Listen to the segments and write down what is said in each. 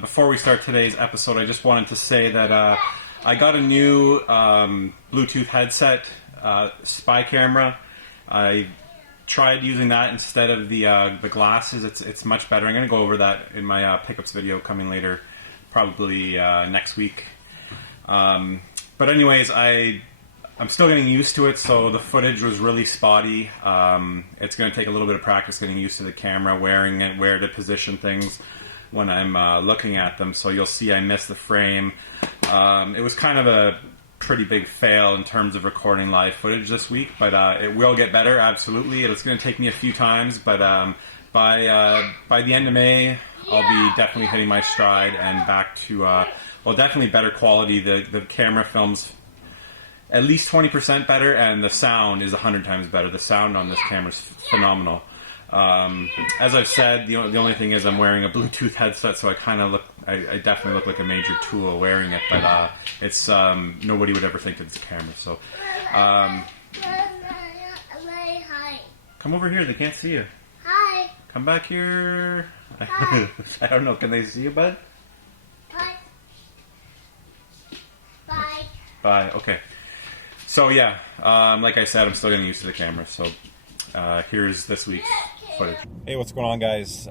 Before we start today's episode, I just wanted to say that I got a new Bluetooth headset, spy camera. I tried using that instead of the glasses. It's much better. I'm going to go over that in my pickups video coming later, probably next week. But anyways, I'm still getting used to it, so the footage was really spotty. It's going to take a little bit of practice getting used to the camera, wearing it, where to position things when I'm looking at them. So you'll see I missed the frame. It was kind of a pretty big fail in terms of recording live footage this week, but it will get better, absolutely. It's going to take me a few times, but by the end of May, I'll be definitely hitting my stride and back to, well, definitely better quality. The camera films at least 20% better, and the sound is 100 times better. The sound on this camera is phenomenal. As I've said, the only thing is I'm wearing a Bluetooth headset, so I definitely look like a major tool wearing it, but it's nobody would ever think it's a camera. So come over here, they can't see you. Hi. Come back here. Hi. I don't know, can they see you, bud? Bye. Bye. Bye, okay. So yeah, like I said, I'm still getting used to the camera, so here's this week's footage. Hey, what's going on, guys?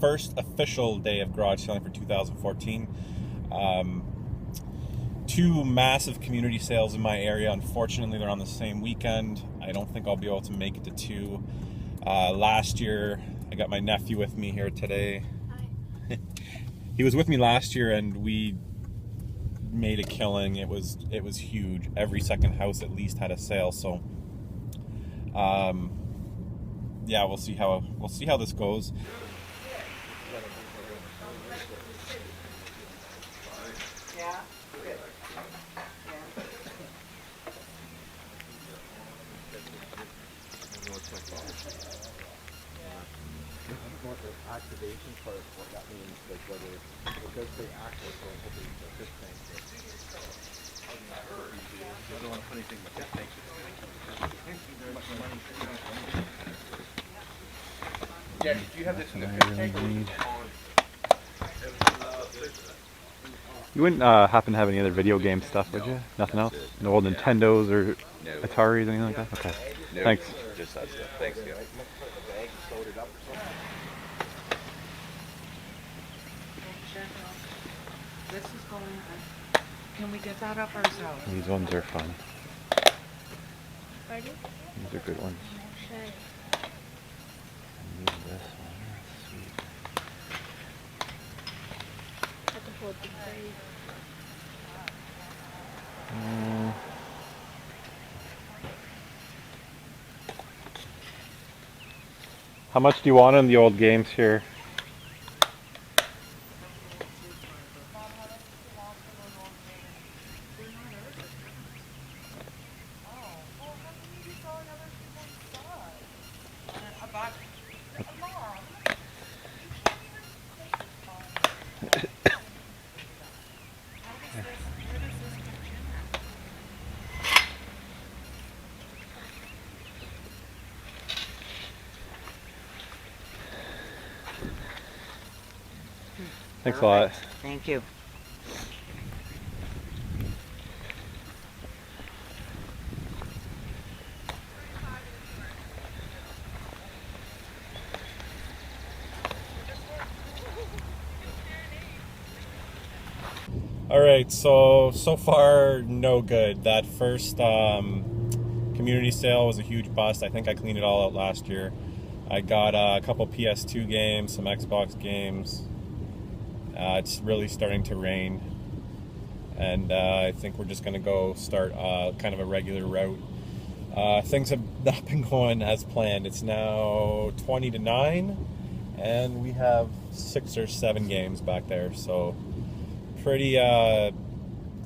First official day of garage selling for 2014. Two massive community sales in my area. Unfortunately, they're on the same weekend. I don't think I'll be able to make it to two. Last year, I got my nephew with me here today. Hi. He was with me last year, and we made a killing. It was huge. Every second house at least had a sale. So yeah, we'll see how this goes. Yeah. Activation part of what that means, like whether it does say active or hoping that this thing. I don't want anything but that. Thank you very much. Yeah, do you have this in the tank? You wouldn't happen to have any other video game stuff, would you? Nothing else? No old Nintendos or Ataris, anything like that? Okay. No, thanks. Just that stuff. Thanks, yeah. This is going on. Can we get that up ourselves? These ones are fun. Pardon? These are good ones. Sure. And use this one. Sweet. I have to hold the blade. How much do you want on the old games here? Thanks a lot. Thank you. Alright, so far, no good. That first community sale was a huge bust. I think I cleaned it all out last year. I got a couple PS2 games, some Xbox games. It's really starting to rain, and I think we're just going to go start kind of a regular route. Things have not been going as planned. It's now 20 to 9, and we have 6 or 7 games back there, so pretty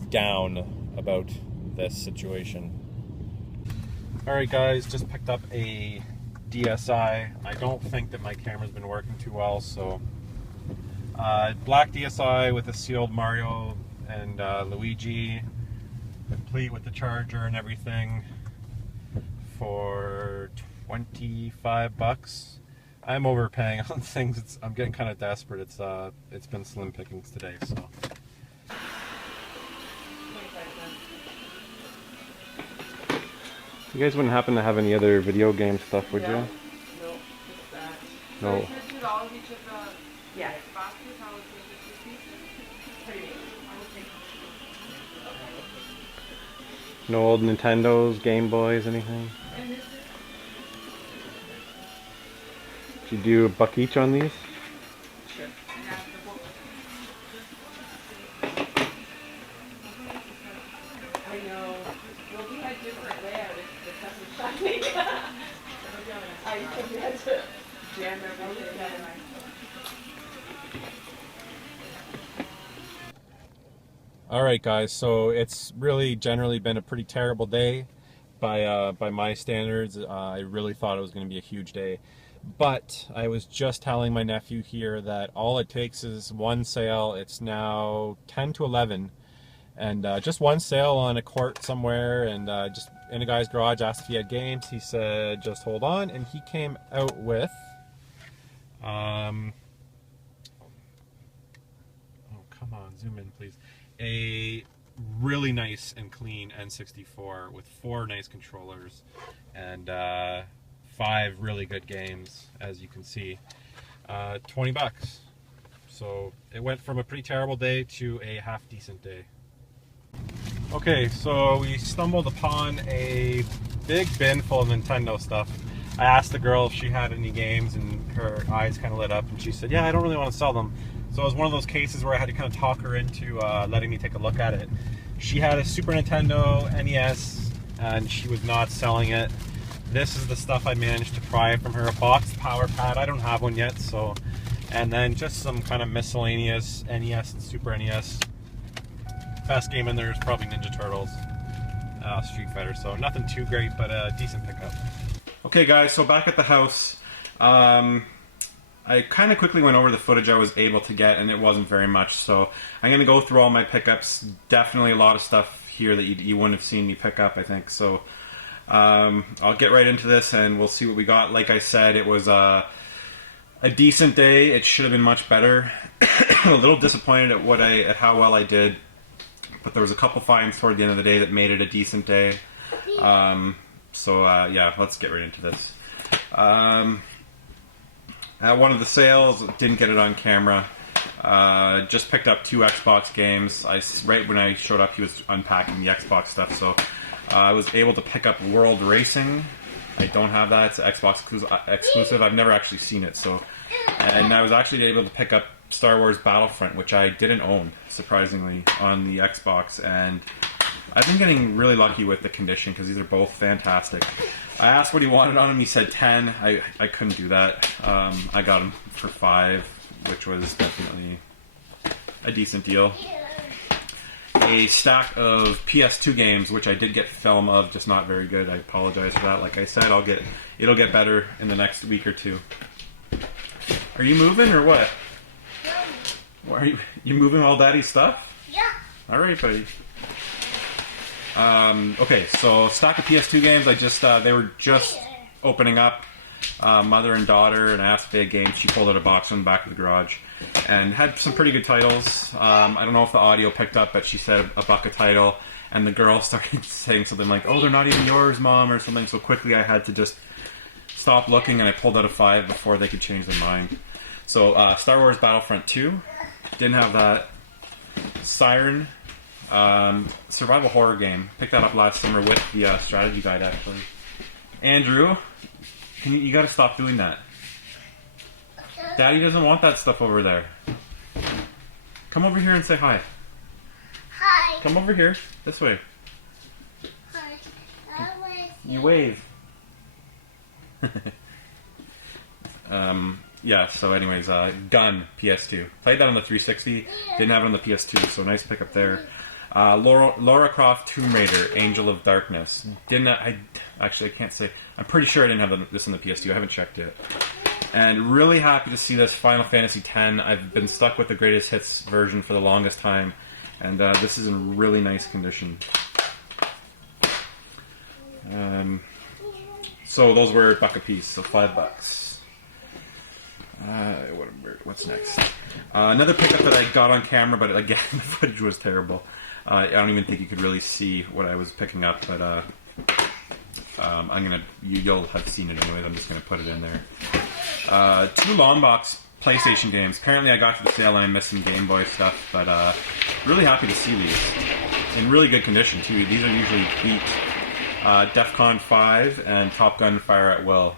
down about this situation. Alright guys, just picked up a DSi. I don't think that my camera's been working too well, so black DSi with a sealed Mario and Luigi. complete with the charger and everything, for $25. I'm overpaying on things. I'm getting kind of desperate. It's been slim pickings today, so. You guys wouldn't happen to have any other video game stuff, would you? No, just that. No. So $50 each of the boxes, how would you do 2 pieces? What do you mean? I would think. No old Nintendos, Game Boys, anything? And this is Did you do a buck each on these? sure. And that's the book. I know. Well, we had different layouts. The stuff was shiny. I think we had to jam everything together. Alright guys, so it's really generally been a pretty terrible day by my standards. I really thought it was going to be a huge day. But I was just telling my nephew here that all it takes is one sale. It's now 10 to 11. And just one sale on a court somewhere, and just in a guy's garage, asked if he had games. He said, just hold on. And he came out with... oh, come on, zoom in please. A really nice and clean N64 with 4 nice controllers and 5 really good games, as you can see. $20. So it went from a pretty terrible day to a half decent day. Okay, so we stumbled upon a big bin full of Nintendo stuff. I asked the girl if she had any games, and her eyes kind of lit up, and she said, yeah, I don't really want to sell them. So it was one of those cases where I had to kind of talk her into letting me take a look at it. She had a Super Nintendo NES, and she was not selling it. This is the stuff I managed to pry from her. A boxed power pad, I don't have one yet, so. And then just some kind of miscellaneous NES and Super NES. Best game in there is probably Ninja Turtles, Street Fighter, so nothing too great, but a decent pickup. Okay guys, so back at the house, I kind of quickly went over the footage I was able to get, and it wasn't very much, so I'm going to go through all my pickups. Definitely a lot of stuff here that you wouldn't have seen me pick up, I think, so I'll get right into this and we'll see what we got. Like I said, it was a decent day. It should have been much better. A little disappointed at how well I did, but there was a couple finds toward the end of the day that made it a decent day. Yeah, let's get right into this. At one of the sales, didn't get it on camera. Just picked up 2 Xbox games. Right when I showed up, he was unpacking the Xbox stuff, so I was able to pick up World Racing. I don't have that. It's an Xbox exclusive. I've never actually seen it, so. And I was actually able to pick up Star Wars Battlefront, which I didn't own, surprisingly, on the Xbox, and I've been getting really lucky with the condition because these are both fantastic. I asked what he wanted on them. He said 10. I couldn't do that. I got them for 5, which was definitely a decent deal. A stack of PS2 games, which I did get film of, just not very good. I apologize for that. Like I said, it'll get better in the next week or 2. Are you moving or what? Why are you moving all daddy's stuff? Yeah. All right, buddy. Okay, so stock of PS2 games. They were just opening up. Mother and daughter, and I asked if they had games. She pulled out a box from the back of the garage, and had some pretty good titles. I don't know if the audio picked up, but she said a buck a title, and the girl started saying something like, "Oh, they're not even yours, Mom," or something. So quickly, I had to just stop looking, and I pulled out a 5 before they could change their mind. So Star Wars Battlefront 2, didn't have that. Siren. Survival horror game. Picked that up last summer with the strategy guide, actually. Andrew, you gotta stop doing that. Daddy doesn't want that stuff over there. Come over here and say hi. Hi. Come over here. This way. Hi. You wave. Yeah, so anyways, Gun, PS2. Played that on the 360. Didn't have it on the PS2, so nice pickup there. Lara Croft Tomb Raider, Angel of Darkness. I can't say. I'm pretty sure I didn't have this on the PS2. I haven't checked it. And really happy to see this Final Fantasy X. I've been stuck with the Greatest Hits version for the longest time, and this is in really nice condition. So those were $1 a piece, so $5. What's next? Another pickup that I got on camera, but again, the footage was terrible. I don't even think you could really see what I was picking up, but you'll have seen it anyways. I'm just gonna put it in there. 2 long box PlayStation games. Apparently, I got to the sale and I missed some Game Boy stuff, but really happy to see these in really good condition too. These are usually beat DEFCON 5 and Top Gun Fire at Will.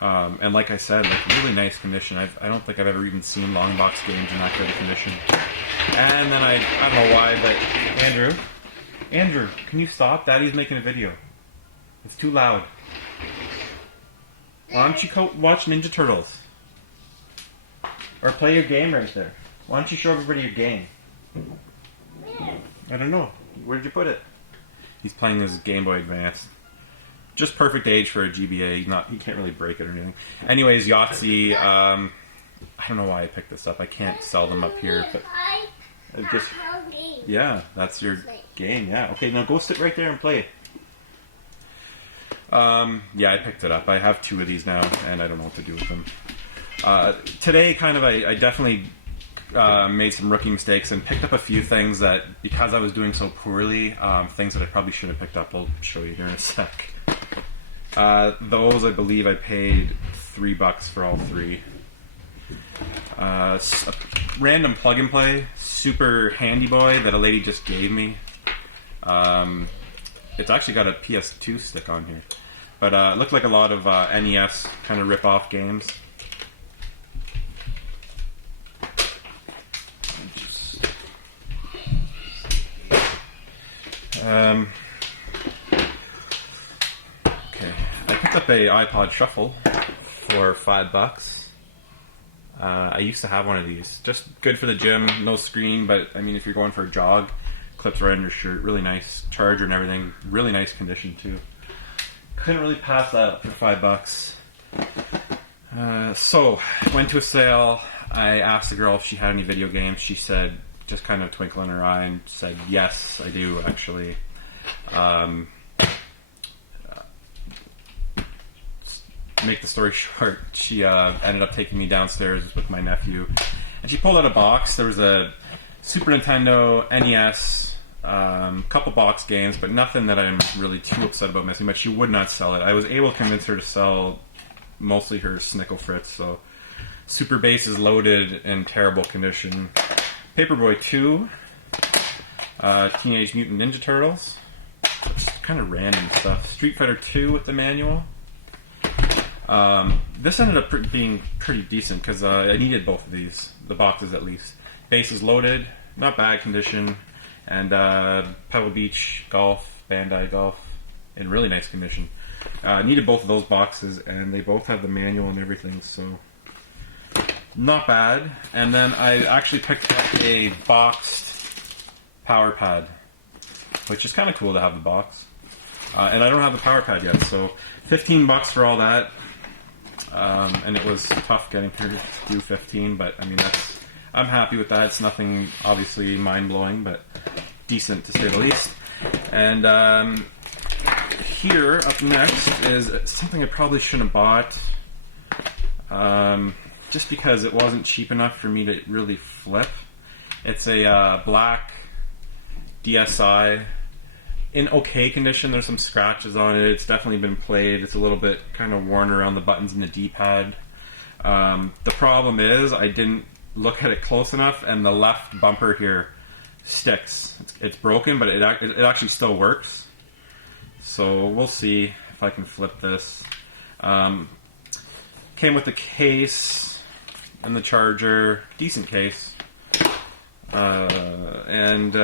And like I said, like really nice condition. I don't think I've ever even seen long box games in that good of condition. And then I don't know why, but Andrew, can you stop? Daddy's making a video. It's too loud. Why don't you watch Ninja Turtles? Or play your game right there. Why don't you show everybody your game? I don't know. Where did you put it? He's playing his Game Boy Advance. Just perfect age for a GBA. He can't really break it or anything. Anyways, Yahtzee. I don't know why I picked this up. I can't sell them up here, but yeah, that's your game. Yeah. Okay, now go sit right there and play. Yeah, I picked it up. I have 2 of these now, and I don't know what to do with them. Today, I definitely made some rookie mistakes and picked up a few things that, because I was doing so poorly, things that I probably should have picked up. I'll show you here in a sec. Those, I believe I paid $3 for all 3. A random plug and play, super handy boy that a lady just gave me. It's actually got a PS2 stick on here. But it looked like a lot of NES kind of rip-off games. Okay, I picked up a iPod Shuffle for $5. I used to have one of these. Just good for the gym, no screen, but I mean, if you're going for a jog, clips right under your shirt. Really nice charger and everything. Really nice condition too. Couldn't really pass that up for $5. So went to a sale. I asked the girl if she had any video games. She said, just kind of twinkle in her eye, and said, yes, I do actually. Make the story short, she ended up taking me downstairs with my nephew, and she pulled out a box. There was a Super Nintendo, NES, couple box games, but nothing that I'm really too upset about missing, but she would not sell it. I was able to convince her to sell mostly her Snickle Fritz, so Super Bass is loaded in terrible condition. Paperboy 2, Teenage Mutant Ninja Turtles, kind of random stuff. Street Fighter 2 with the manual. This ended up being pretty decent because I needed both of these, the boxes at least. Base is loaded, not bad condition, and Pebble Beach Golf, Bandai Golf, in really nice condition. Needed both of those boxes, and they both have the manual and everything, so not bad. And then I actually picked up a boxed power pad, which is kind of cool to have the box. And I don't have the power pad yet, so $15 for all that. And it was tough getting her to do 15, but I mean, I'm happy with that. It's nothing obviously mind-blowing, but decent to say the least. And here, up next, is something I probably shouldn't have bought, just because it wasn't cheap enough for me to really flip. It's a black DSi. In okay condition. There's some scratches on it. It's definitely been played. It's a little bit kind of worn around the buttons and the D-pad. The problem is I didn't look at it close enough, and the left bumper here sticks. It's broken, but it actually still works. So we'll see if I can flip this. Came with the case and the charger. Decent case. And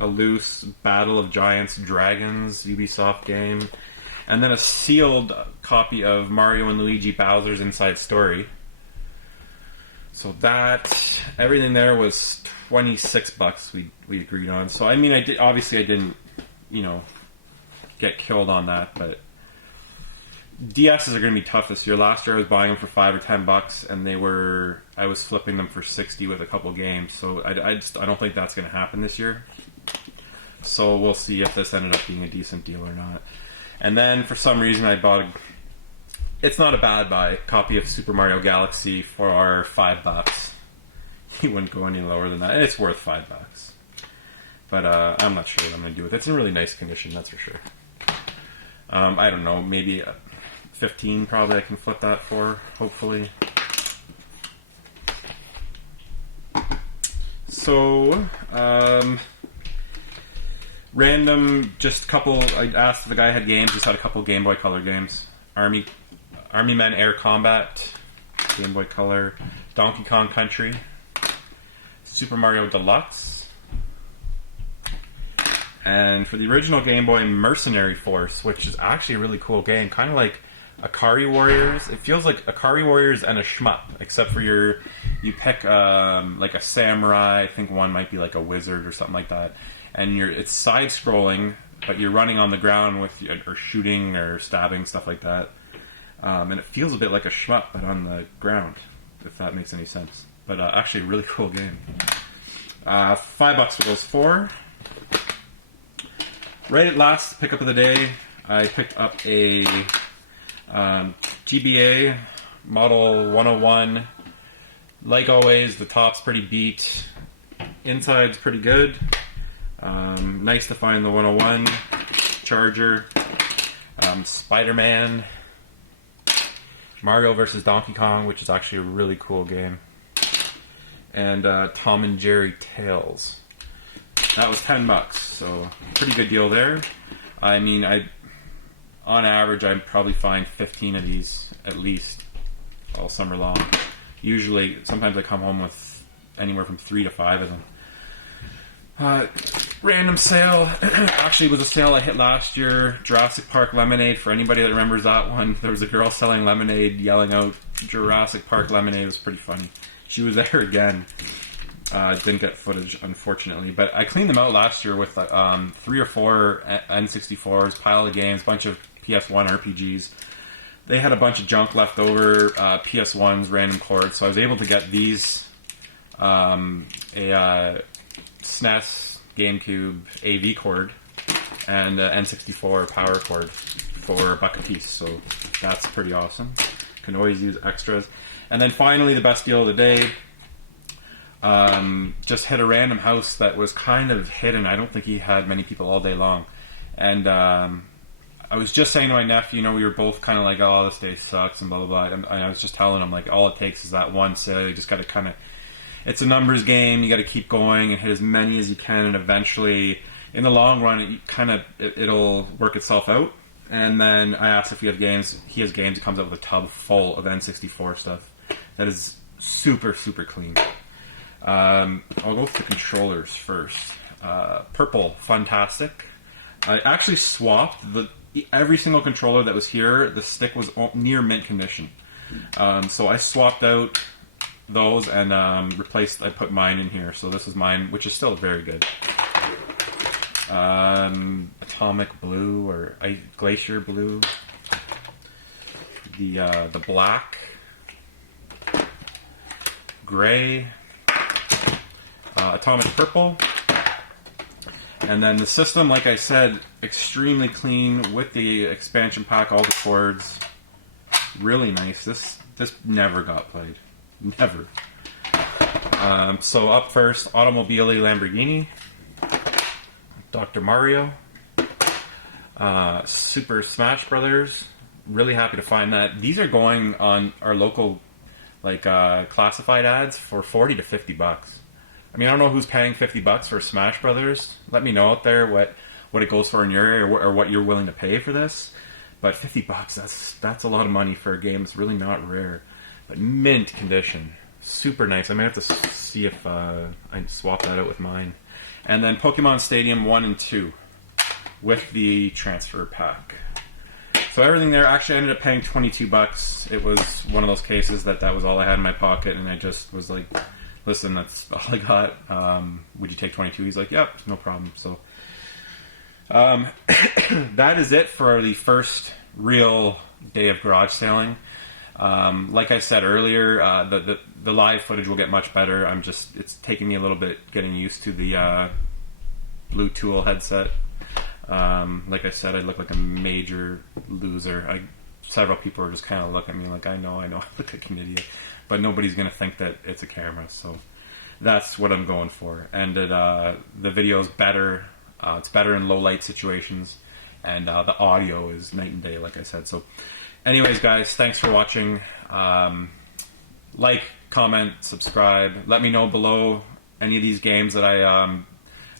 a loose Battle of Giants Dragons Ubisoft game, and then a sealed copy of Mario and Luigi Bowser's Inside Story. So that, everything there was $26 we agreed on. So I mean, I didn't, get killed on that, but DSs are going to be tough this year. Last year I was buying them for $5 or $10, and I was flipping them for 60 with a couple games. So I don't think that's going to happen this year. so we'll see if this ended up being a decent deal or not. And then for some reason I bought it's not a bad buy, copy of Super Mario Galaxy for $5. You wouldn't go any lower than that. It's worth $5. But I'm not sure what I'm going to do with it. It's in really nice condition, that's for sure. I don't know, maybe 15 probably I can flip that for, hopefully. So, random, just a couple, I asked if the guy had games, just had a couple Game Boy Color games. Army Men Air Combat, Game Boy Color, Donkey Kong Country, Super Mario Deluxe, and for the original Game Boy, Mercenary Force, which is actually a really cool game, kind of like Akari Warriors. It feels like Akari Warriors and a shmup, except for you pick like a samurai. I think one might be like a wizard or something like that, and it's side scrolling, but you're running on the ground with or shooting or stabbing, stuff like that. And it feels a bit like a shmup, but on the ground, if that makes any sense. But actually, a really cool game. $5 for those four. Right at last pickup of the day, I picked up a GBA Model 101. Like always, the top's pretty beat. Inside's pretty good. Nice to find the 101 charger. Spider-Man. Mario vs. Donkey Kong, which is actually a really cool game. And Tom and Jerry Tales. That was $10, so pretty good deal there. I mean, on average, I'd probably find 15 of these at least all summer long. Usually, sometimes I come home with anywhere from 3 to 5 of them. Random sale. Actually, it was a sale I hit last year. Jurassic Park Lemonade. For anybody that remembers that one, there was a girl selling lemonade, yelling out Jurassic Park Lemonade. It was pretty funny. She was there again. Didn't get footage, unfortunately, but I cleaned them out last year with 3 or 4 N64s, pile of games, bunch of PS1 RPGs. They had a bunch of junk left over, PS1s, random cords, so I was able to get these, a SNES, GameCube, AV cord, and N64 power cord for $1 a piece, so that's pretty awesome. Can always use extras. And then finally, the best deal of the day, just hit a random house that was kind of hidden. I don't think he had many people all day long. And I was just saying to my nephew, we were both kind of like, oh, this day sucks and blah, blah, blah. And I was just telling him, like, all it takes is that one sale. You just got to kind of, it's a numbers game. You got to keep going and hit as many as you can. And eventually, in the long run, it'll work itself out. And then I asked if he had games. He has games. He comes up with a tub full of N64 stuff. That is super, super clean. I'll go with the controllers first. Purple, fantastic. I actually swapped every single controller that was here. The stick was near mint condition. So I swapped out those and I put mine in here. So this is mine, which is still very good. Atomic Blue or Glacier Blue. The black. Gray. Atomic Purple. And then the system, like I said, extremely clean with the expansion pack, all the cords. Really nice. This never got played. Never. So up first, Automobile Lamborghini. Dr. Mario. Super Smash Brothers. Really happy to find that. These are going on our local classified ads for $40 to $50. I mean, I don't know who's paying $50 for Smash Brothers. Let me know out there what it goes for in your area or what you're willing to pay for this. But $50, that's a lot of money for a game that's really not rare. But mint condition. Super nice. I might have to see if I swap that out with mine. And then Pokemon Stadium 1 and 2 with the transfer pack. So everything there, actually I ended up paying $22. It was one of those cases that was all I had in my pocket, and I just was like, listen, that's all I got. Would you take 22? He's like, yep, no problem. So that is it for the first real day of garage sailing. Like I said earlier, the live footage will get much better. It's taking me a little bit getting used to the Bluetooth headset. Like I said, I look like a major loser. Several people are just kind of looking at me like, I know, I look like an idiot. But nobody's going to think that it's a camera, so that's what I'm going for. And the video is better. It's better in low light situations. And the audio is night and day, like I said. So anyways, guys, thanks for watching. Like, comment, subscribe. Let me know below any of these games that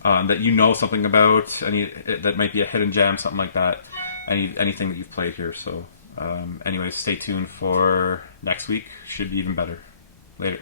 that you know something about, any that might be a hidden gem, something like that. Anything that you've played here. So anyways, stay tuned for next week. Should be even better. Later.